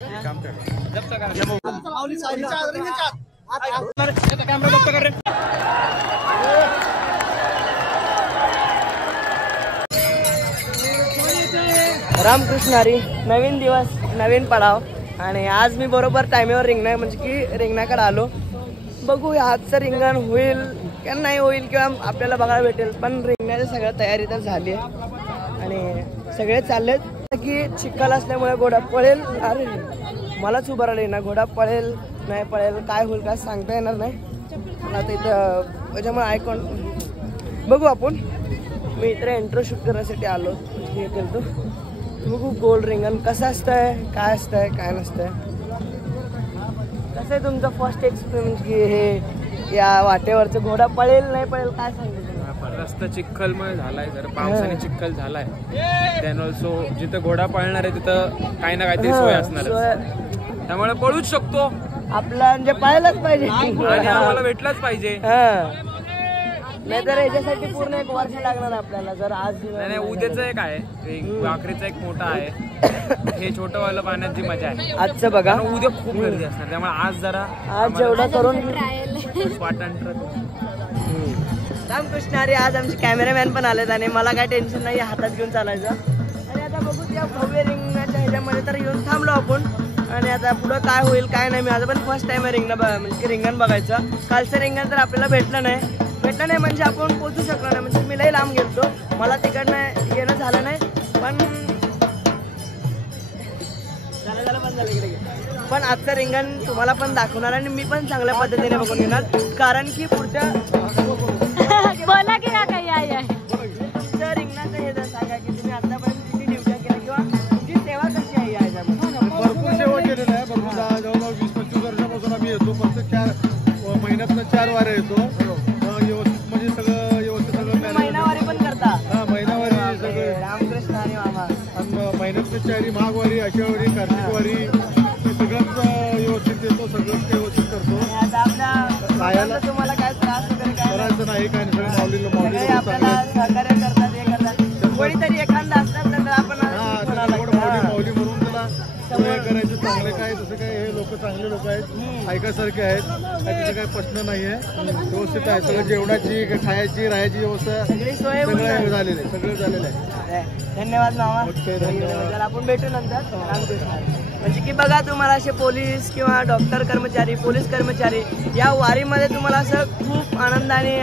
रामकृष्ण हरी. नवीन दिवस नवीन पडाव आणि आज मी बरोबर टाइमेवर रिंगणा म्हणजे की रिंगणाकडे आलो. बघू आजचं रिंगण होईल का नाही होईल किंवा आपल्याला बघायला भेटेल, पण रिंगणाची सगळं तयारी तर झाली आहे आणि सगळे चाललेत की चिखल असल्यामुळे घोडा पळेल. अरे मलाच उभं राहिले ना, घोडा पळेल नाही पळेल काय होईल काय सांगता येणार नाही. मला आता इथं त्याच्यामुळे ऐकून बघू आपण. मी इथे इंट्रो शूट करण्यासाठी आलो. हे केलं बघू गोल रिंगण कसं असतंय, काय असतंय काय नसतंय. कसं आहे तुमचं फर्स्ट एक्सपिरियन्स की हे या वाटेवरचं घोडा पळेल नाही पळेल काय सांगितलं? रस्ता चिखलमय झालाय, जर पावसाने चिखल झालाय दॅन ऑल्सो जिथं घोडा पळणार आहे तिथं काही ना काहीतरी सोय असणार, त्यामुळे पळूच शकतो आपला म्हणजे पळायलाच पाहिजे आणि आम्हाला भेटलाच पाहिजे. नाही तर याच्यासाठी पूर्ण एक वर्ष लागणार आपल्याला. जर आज नाही उद्याचं एक आहे, भाकरीचा एक मोठा आहे, हे छोटं वालं पाण्याची मजा आहे आजचं बघा. उद्या खूप गर्दी असणार, त्यामुळे आज जरा आज जेवढा करून वाटण. रामकृष्ण हरी. आज आमचे कॅमेरामॅन पण आलेत आणि मला काय टेन्शन नाही हातात घेऊन चालायचं. आणि आता बघू त्या भव्य रिंगणाच्या ह्याच्यामध्ये तर येऊन थांबलो आपण. आणि आता पुढं काय होईल काय नाही. माझं पण फर्स्ट टाइम आहे रिंगण बघायचं. कालचं रिंगण तर आपल्याला भेटलं नाही म्हणजे आपण पोचू शकलो नाही. म्हणजे मी लई लांब गेलतो, मला तिकडनं येणं झालं नाही. पण आजचं रिंगण तुम्हाला पण दाखवणार आणि मी पण चांगल्या पद्धतीने बघून घेणार, कारण की पुढच्या बोला की काय आहे तुमच्या रिंगणाचं हे जर सांगा की तुम्ही आतापर्यंत किती ड्युट्या केल्या किंवा तुमची सेवा कशी आहे याच्यामध्ये. भरपूर सेवा केलेली आहे. भरपूर जवळजवळ 20-25 वर्षापासून आम्ही येतो. फक्त 4 महिन्यातनं 4 वारे येतो. व्यवस्थित म्हणजे सगळं व्यवस्थित सगळं महिनावारी पण करता. हा महिनावारी सगळं रामकृष्ण हरी मामा. महिन्यातनं 4 माघवारी आषाढवारी कार्तिकवारी सगळंच व्यवस्थित येतो, सगळंच व्यवस्थित करतो. आपल्या तुम्हाला काय त्रास वगैरे काय करायचं नाही काय नाही, सगळं माऊली आपल्याला सहकार्य करतात हे करतात. कोणीतरी एखादा असतात तर आपण माऊली म्हणून त्याला सगळं करायचं चांगले काय तसं काय. हे लोक चांगले लोक आहेत, ऐकायसारखे आहेत, त्याचे काही प्रश्न नाही आहे. व्यवस्थित आहे सगळं. जेवणाची खायची राहायची व्यवस्था सगळी सोय सगळं झालेलं आहे, सगळं झालेलं आहे. धन्यवाद मामा. आपण भेटू नंतर. रामकृष्ण. म्हणजे की बघा तुम्हाला असे पोलीस किंवा डॉक्टर कर्मचारी पोलीस कर्मचारी या वारीमध्ये तुम्हाला असं खूप आनंदाने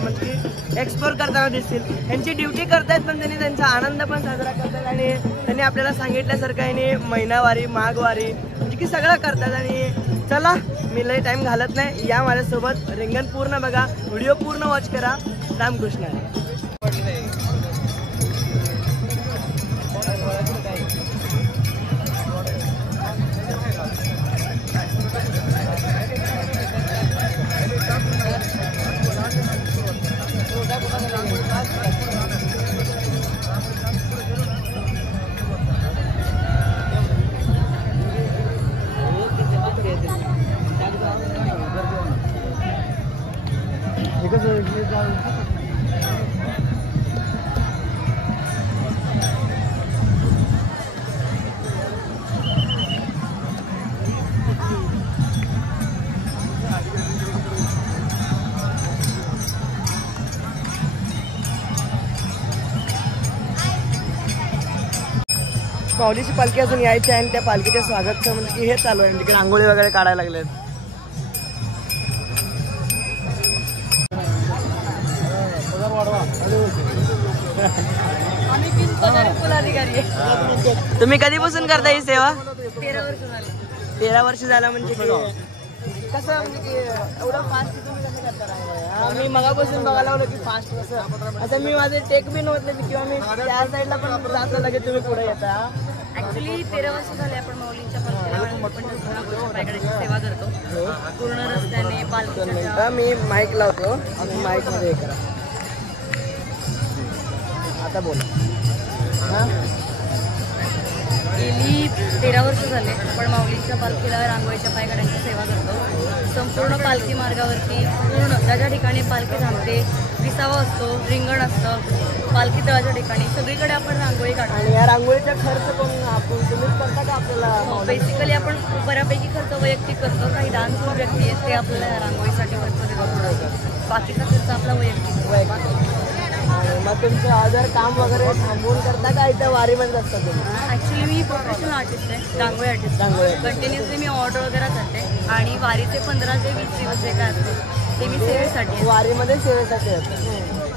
म्हणजे एक्सप्लोर करताना दिसतील. त्यांची ड्युटी करतायत पण त्यांनी त्यांचा आनंद पण साजरा करतात. आणि त्यांनी आपल्याला सांगितल्यासारखं यांनी महिनावारी माघवारी म्हणजे की सगळं करतात. आणि चला मी लई टाइम घालत नाही, या माझ्यासोबत रिंगण पूर्ण बघा, व्हिडिओ पूर्ण वॉच करा. रामकृष्ण. माऊलीची पालखी अजून यायची आहे आणि त्या पालखीच्या स्वागतचं म्हणजे की हे चालू आहे. तिकडे रांगोळी वगैरे काढायला लागलेत. तुम्ही कधीपासून करता ही सेवा? 13 वर्ष झाला. म्हणजे कसं म्हणजे एवढं फास्ट तुम्ही कसं करता? मी मगापासून बघायला लागलो की फास्ट कसं. असं मी माझे टेक बी नव्हते किंवा मी त्या साईडला पण जात नव्हतं की तुम्ही पुढे येता. ऍक्च्युली 13 वर्ष झाले आपण माऊलींच्या पालखीची सेवा करतो पूर्ण रस्त्याने पालखीच्या. मी माईक लावतो आणि माईक मध्ये हे करा. आता बोला. गेली 13 वर्ष झाले आपण माऊलींच्या पालखीला रांगोळीच्या पायघड्यांची सेवा करतो। संपूर्ण पालखी मार्गावरती पूर्ण ज्या ज्या ठिकाणी पालखी थांबते, विसावा असतो, रिंगण असतं, पालखी तळाच्या ठिकाणी सगळीकडे आपण रांगोळी काढतो। आणि या रांगोळीचा खर्च पण आपण तुम्हीच करता का आपल्याला? बेसिकली आपण बऱ्यापैकी खर्च वैयक्तिक करतो, काही दानशूर व्यक्ती आहेत ते आपल्याला या रांगोळीसाठी खर्च देतात, बाकीचा खर्च आपला वैयक्तिक। आणि मग तुमचं अदर काम वगैरे थांबवून करता का इथं वारीमध्ये असतात तुम्ही? ॲक्च्युली मी प्रोफेशनल आर्टिस्ट आहे, रांगोळी आर्टिस्ट। कंटिन्युअसली मी ऑर्डर वगैरे करते आणि वारीचे 15 ते 20 दिवस जे काय असतं ते मी सेवेसाठी वारीमध्ये सेवेसाठी येतो।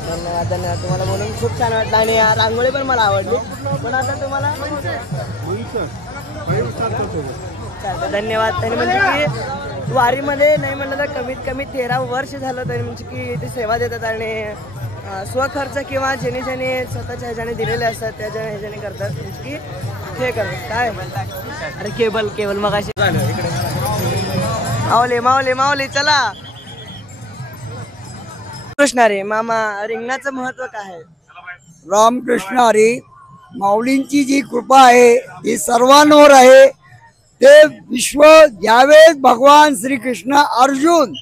धन्यवाद धन्यवाद, तुम्हाला बोलून खूप छान वाटलं आणि या रांगोळी पण मला आवडली। पण आता तुम्हाला धन्यवाद। तरी म्हणजे की वारीमध्ये नाही म्हणलं तर कमीत कमी 13 वर्ष झालं तरी म्हणजे की इथे सेवा देतात आणि स्वखर्च किंवा ज्याने ज्याने स्वतःच्या ह्याच्याने दिलेले असतात त्याच्या ह्याच्याने करतात म्हणजे की हे करतात काय अरे केबल मग अशी माऊली माऊली चला। कृष्ण रे मामा, रिंगणाचं महत्व काय आहे? रामकृष्ण हरी, माऊलींची जी कृपा आहे ती सर्वांवर आहे। ते विश्व ज्यावेळेस भगवान श्रीकृष्ण अर्जुन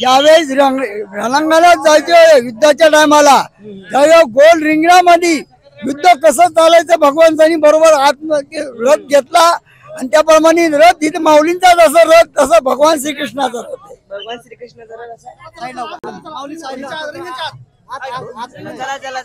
ज्यावेळेस रणांगणात जायचे युद्धाच्या टायमाला, त्यावेळेस गोल रिंगणामध्ये युद्ध कसं चालायचं भगवंतांनी बरोबर रथ घेतला आणि त्याप्रमाणे रथ इथे माऊलींचा जसा रथ तसा भगवान श्रीकृष्णाचा रथ आहे। भगवान श्रीकृष्णाचा चला चला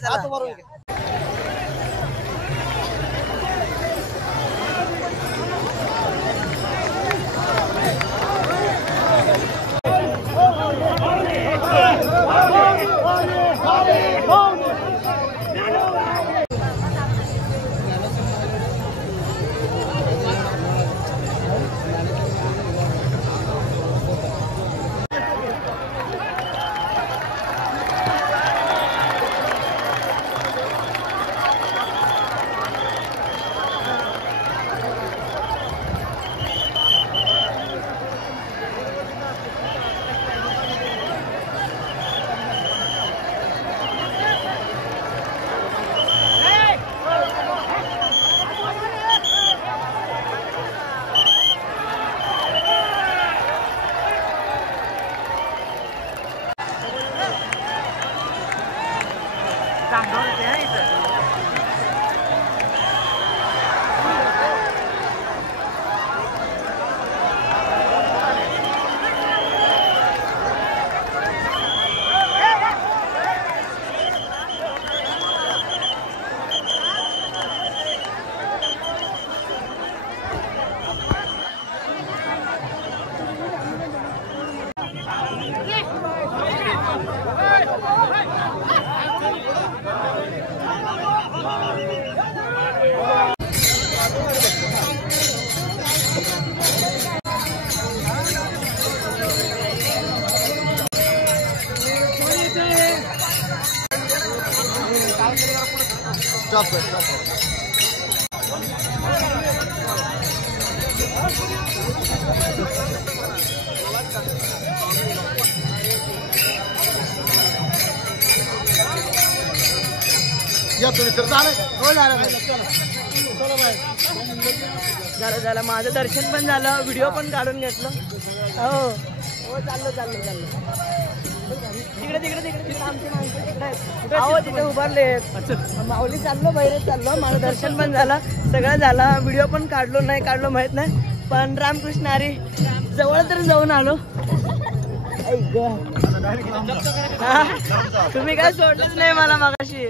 स्टॉप या तुम्ही तर झालं माझं दर्शन पण झालं, व्हिडिओ पण काढून घेतलं। हो चाललो तिकडे आमची माणसं तिकडे आहेत, अहो तिथे उभारले माऊली। चाललो बाहेर चाललो, माझं दर्शन पण झालं, सगळं झालं, व्हिडिओ पण काढलो नाही काढलो माहित नाही, पण रामकृष्ण हरी जवळ तरी जाऊन आलो। तुम्ही काय सोडलंच नाही मला मगाशी।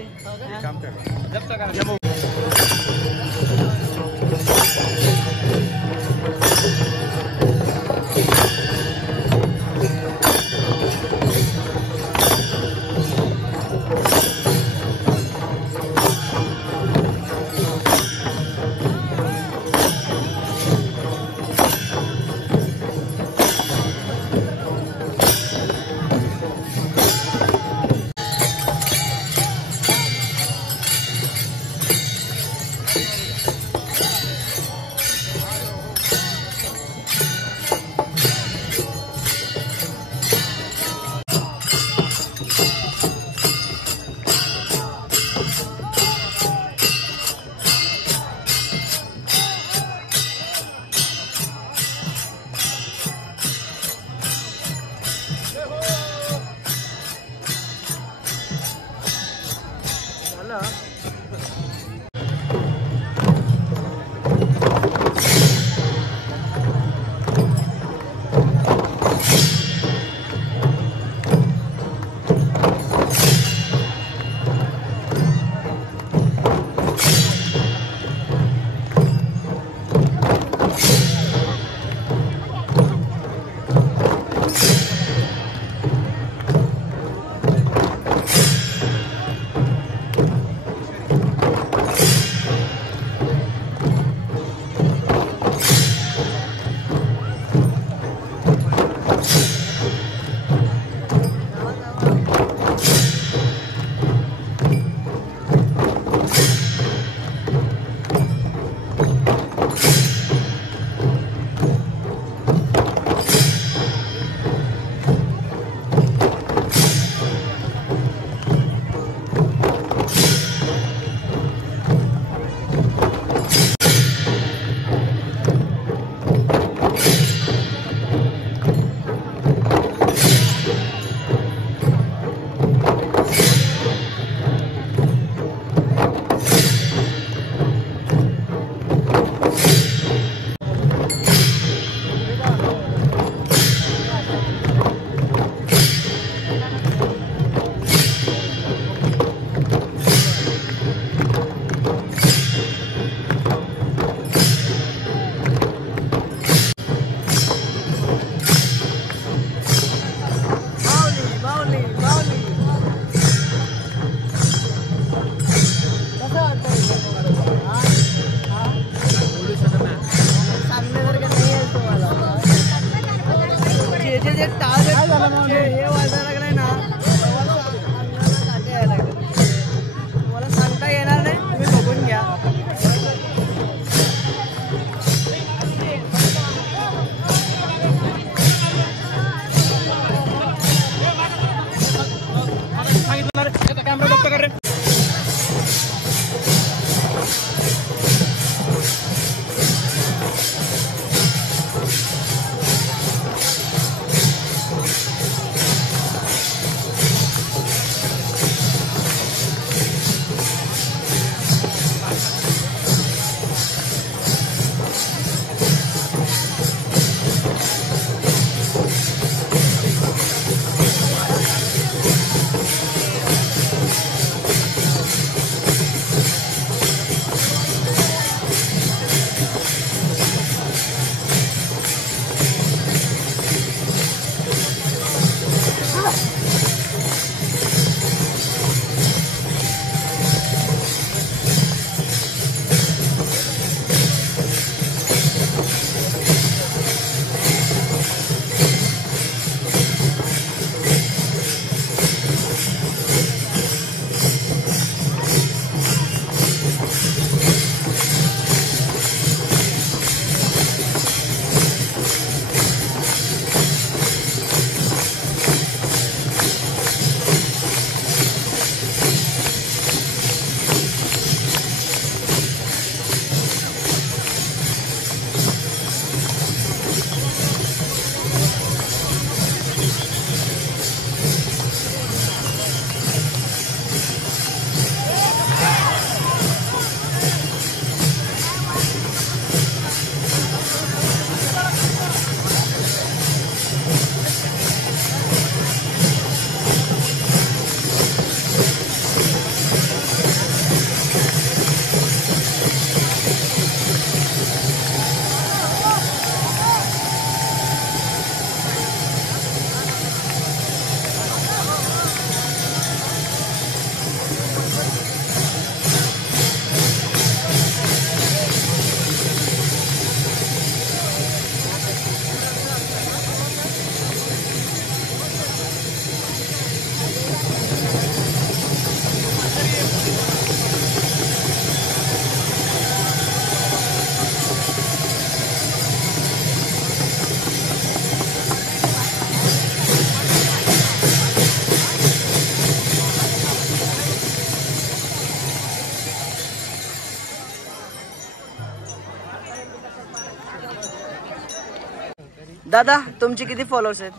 दादा तुमचे किती फॉलोअर्स आहेत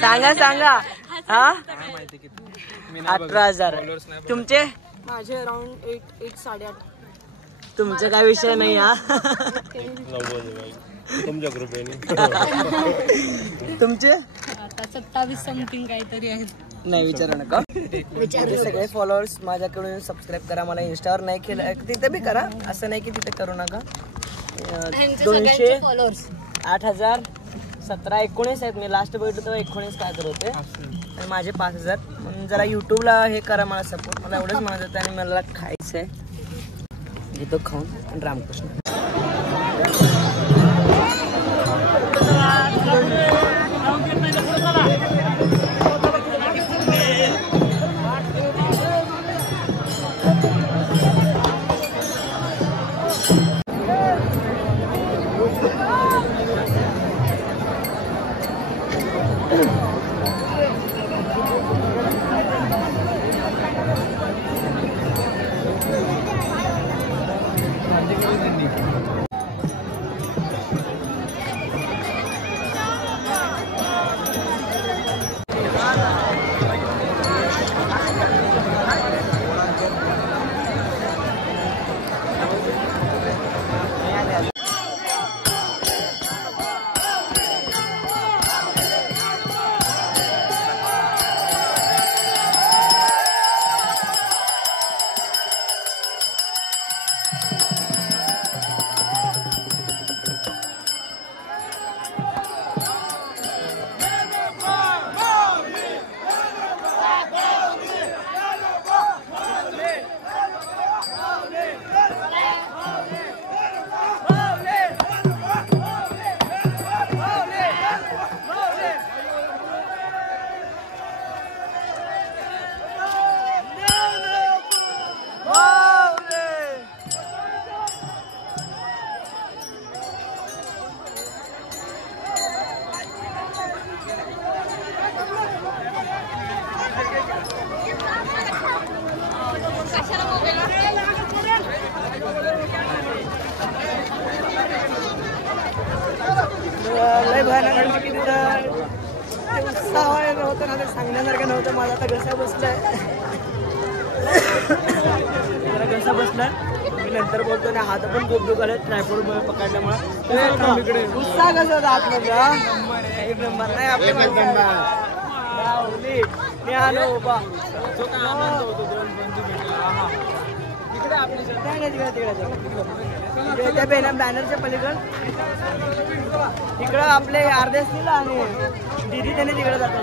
सांगा सांगा. हा 18,000. तुमचे? माझे अराउंड 8 8.5. तुमचा काय विषय नाही हा. तुमच्या कृपेने तुमचे? आता 27 समथिंग काहीतरी आहेत. नाही विचारू नका. माझे सगळे फॉलोअर्स माझ्याकडून सबस्क्राईब करा. मला इंस्टावर नाही केलं तिथे बी करा, असं नाही की तिथे करू नका. 200 8,000 17 19 आहेत. मी लास्ट बघितलं तेव्हा 19 काय तर होते आणि माझे 5,000. म्हणून जरा युट्यूबला हे करा मला सपोर्ट. मला एवढंच म्हणत होतं आणि मला खायचं आहे. घेतो खाऊन आणि रामकृष्ण. लय भयानक किती उत्साह नव्हतं ना, ते सांगण्यासारखं नव्हतं. माझा आता घसा बसलाय, जरा घसा बसलाय. मी नंतर बोलतो ना. हात पण खूप दुखाले ट्रायपॉड पकडल्यामुळे. उत्साह कसा होता आतमध्ये? एक नंबर नाही आपले मी आलो उभा. त्या बॅनरच्या पलीकडे तिकडं आपले अर्धे असतील आणि दीदी त्याने तिकडे जातो.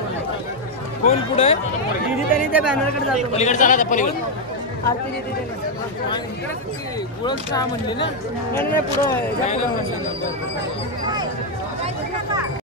कोण पुढे? दीदी त्याने त्या बॅनरकडे जातो. आरती दीदी म्हणली ना. नाही पुढं